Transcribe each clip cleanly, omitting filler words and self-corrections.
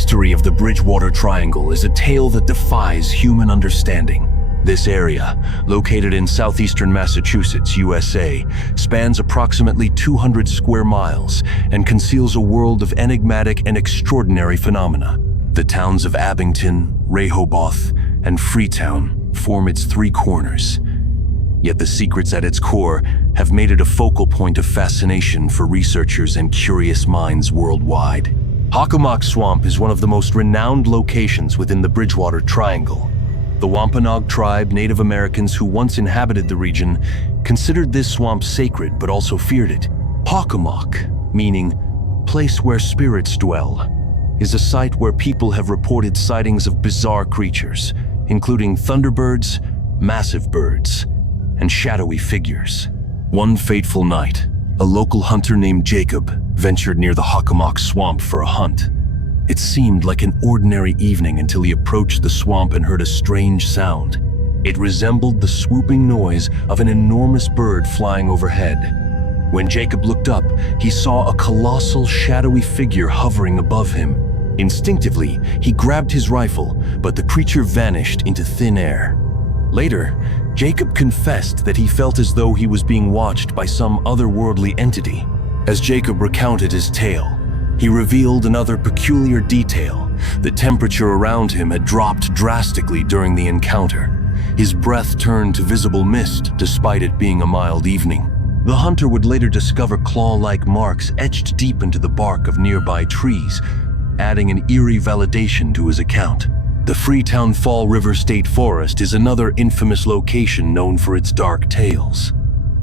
mystery of the Bridgewater Triangle is a tale that defies human understanding. This area, located in southeastern Massachusetts, USA, spans approximately 200 square miles and conceals a world of enigmatic and extraordinary phenomena. The towns of Abington, Rehoboth, and Freetown form its three corners. Yet the secrets at its core have made it a focal point of fascination for researchers and curious minds worldwide. Hockomock Swamp is one of the most renowned locations within the Bridgewater Triangle. The Wampanoag tribe, Native Americans who once inhabited the region, considered this swamp sacred but also feared it. Hockomock, meaning place where spirits dwell, is a site where people have reported sightings of bizarre creatures, including thunderbirds, massive birds, and shadowy figures. One fateful night, a local hunter named Jacob ventured near the Hockomock Swamp for a hunt. It seemed like an ordinary evening until he approached the swamp and heard a strange sound. It resembled the swooping noise of an enormous bird flying overhead. When Jacob looked up, he saw a colossal, shadowy figure hovering above him. Instinctively, he grabbed his rifle, but the creature vanished into thin air. Later, Jacob confessed that he felt as though he was being watched by some otherworldly entity. As Jacob recounted his tale, he revealed another peculiar detail. The temperature around him had dropped drastically during the encounter. His breath turned to visible mist despite it being a mild evening. The hunter would later discover claw-like marks etched deep into the bark of nearby trees, adding an eerie validation to his account. The Freetown Fall River State Forest is another infamous location known for its dark tales.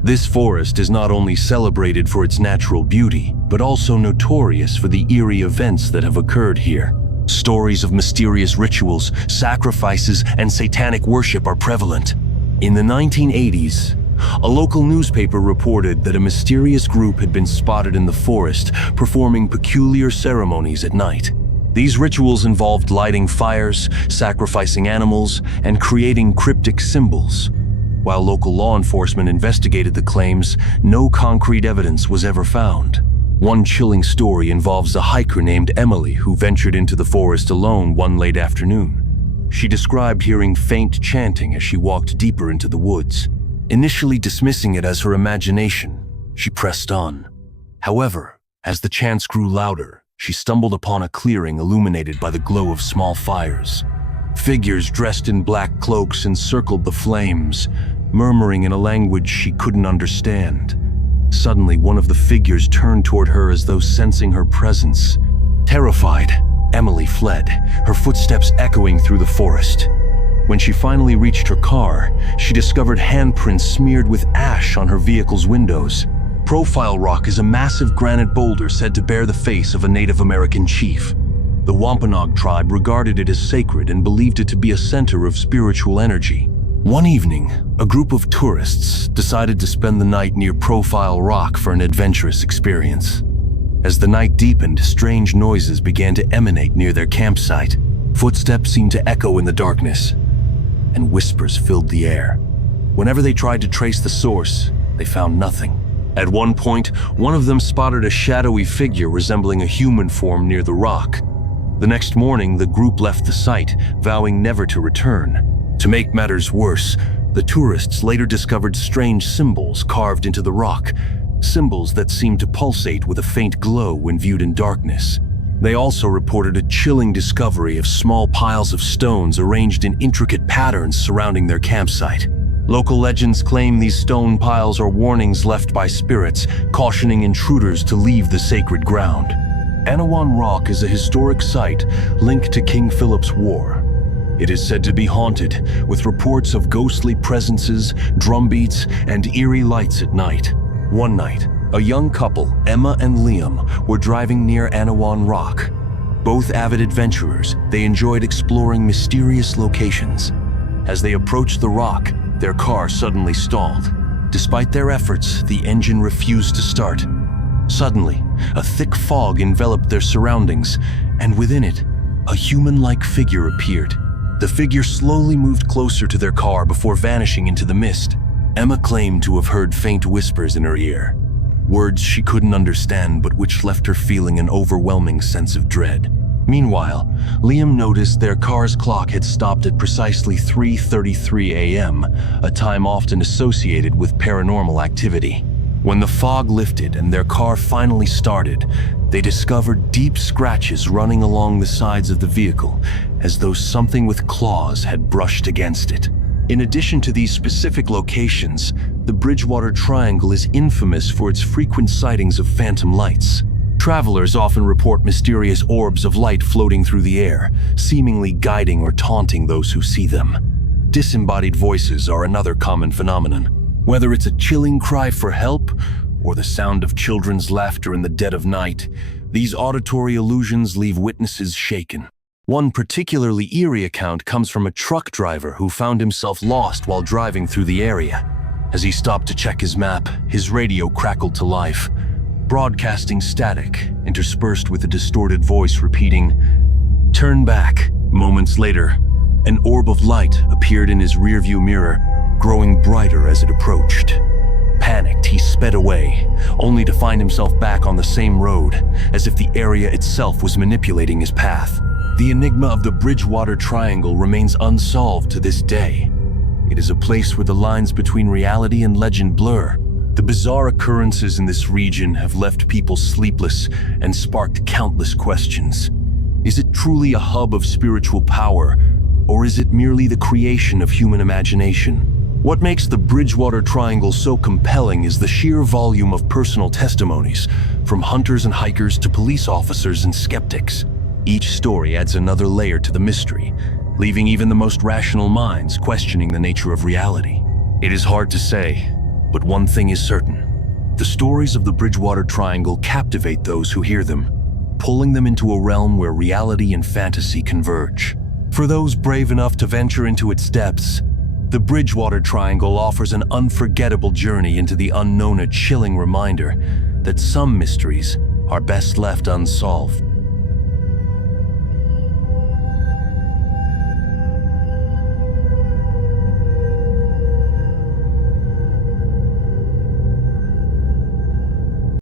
This forest is not only celebrated for its natural beauty, but also notorious for the eerie events that have occurred here. Stories of mysterious rituals, sacrifices, and satanic worship are prevalent. In the 1980s, a local newspaper reported that a mysterious group had been spotted in the forest performing peculiar ceremonies at night. These rituals involved lighting fires, sacrificing animals, and creating cryptic symbols. While local law enforcement investigated the claims, no concrete evidence was ever found. One chilling story involves a hiker named Emily who ventured into the forest alone one late afternoon. She described hearing faint chanting as she walked deeper into the woods. Initially dismissing it as her imagination, she pressed on. However, as the chants grew louder, she stumbled upon a clearing illuminated by the glow of small fires. Figures dressed in black cloaks encircled the flames, murmuring in a language she couldn't understand. Suddenly, one of the figures turned toward her as though sensing her presence. Terrified, Emily fled, her footsteps echoing through the forest. When she finally reached her car, she discovered handprints smeared with ash on her vehicle's windows. Profile Rock is a massive granite boulder said to bear the face of a Native American chief. The Wampanoag tribe regarded it as sacred and believed it to be a center of spiritual energy. One evening, a group of tourists decided to spend the night near Profile Rock for an adventurous experience. As the night deepened, strange noises began to emanate near their campsite. Footsteps seemed to echo in the darkness, and whispers filled the air. Whenever they tried to trace the source, they found nothing. At one point, one of them spotted a shadowy figure resembling a human form near the rock. The next morning, the group left the site, vowing never to return. To make matters worse, the tourists later discovered strange symbols carved into the rock, symbols that seemed to pulsate with a faint glow when viewed in darkness. They also reported a chilling discovery of small piles of stones arranged in intricate patterns surrounding their campsite. Local legends claim these stone piles are warnings left by spirits, cautioning intruders to leave the sacred ground. Anawan Rock is a historic site linked to King Philip's War. It is said to be haunted, with reports of ghostly presences, drumbeats, and eerie lights at night. One night, a young couple, Emma and Liam, were driving near Anawan Rock. Both avid adventurers, they enjoyed exploring mysterious locations. As they approached the rock, their car suddenly stalled. Despite their efforts, the engine refused to start. Suddenly, a thick fog enveloped their surroundings, and within it, a human-like figure appeared. The figure slowly moved closer to their car before vanishing into the mist. Emma claimed to have heard faint whispers in her ear, words she couldn't understand but which left her feeling an overwhelming sense of dread. Meanwhile, Liam noticed their car's clock had stopped at precisely 3:33 a.m., a time often associated with paranormal activity. When the fog lifted and their car finally started, they discovered deep scratches running along the sides of the vehicle, as though something with claws had brushed against it. In addition to these specific locations, the Bridgewater Triangle is infamous for its frequent sightings of phantom lights. Travelers often report mysterious orbs of light floating through the air, seemingly guiding or taunting those who see them. Disembodied voices are another common phenomenon. Whether it's a chilling cry for help or the sound of children's laughter in the dead of night, these auditory illusions leave witnesses shaken. One particularly eerie account comes from a truck driver who found himself lost while driving through the area. As he stopped to check his map, his radio crackled to life, broadcasting static interspersed with a distorted voice repeating, "Turn back." Moments later, an orb of light appeared in his rearview mirror, growing brighter as it approached. Panicked, he sped away, only to find himself back on the same road, as if the area itself was manipulating his path. The enigma of the Bridgewater Triangle remains unsolved to this day. It is a place where the lines between reality and legend blur. The bizarre occurrences in this region have left people sleepless and sparked countless questions. Is it truly a hub of spiritual power, or is it merely the creation of human imagination? What makes the Bridgewater Triangle so compelling is the sheer volume of personal testimonies, from hunters and hikers to police officers and skeptics. Each story adds another layer to the mystery, leaving even the most rational minds questioning the nature of reality. It is hard to say, but one thing is certain. The stories of the Bridgewater Triangle captivate those who hear them, pulling them into a realm where reality and fantasy converge. For those brave enough to venture into its depths, the Bridgewater Triangle offers an unforgettable journey into the unknown, a chilling reminder that some mysteries are best left unsolved.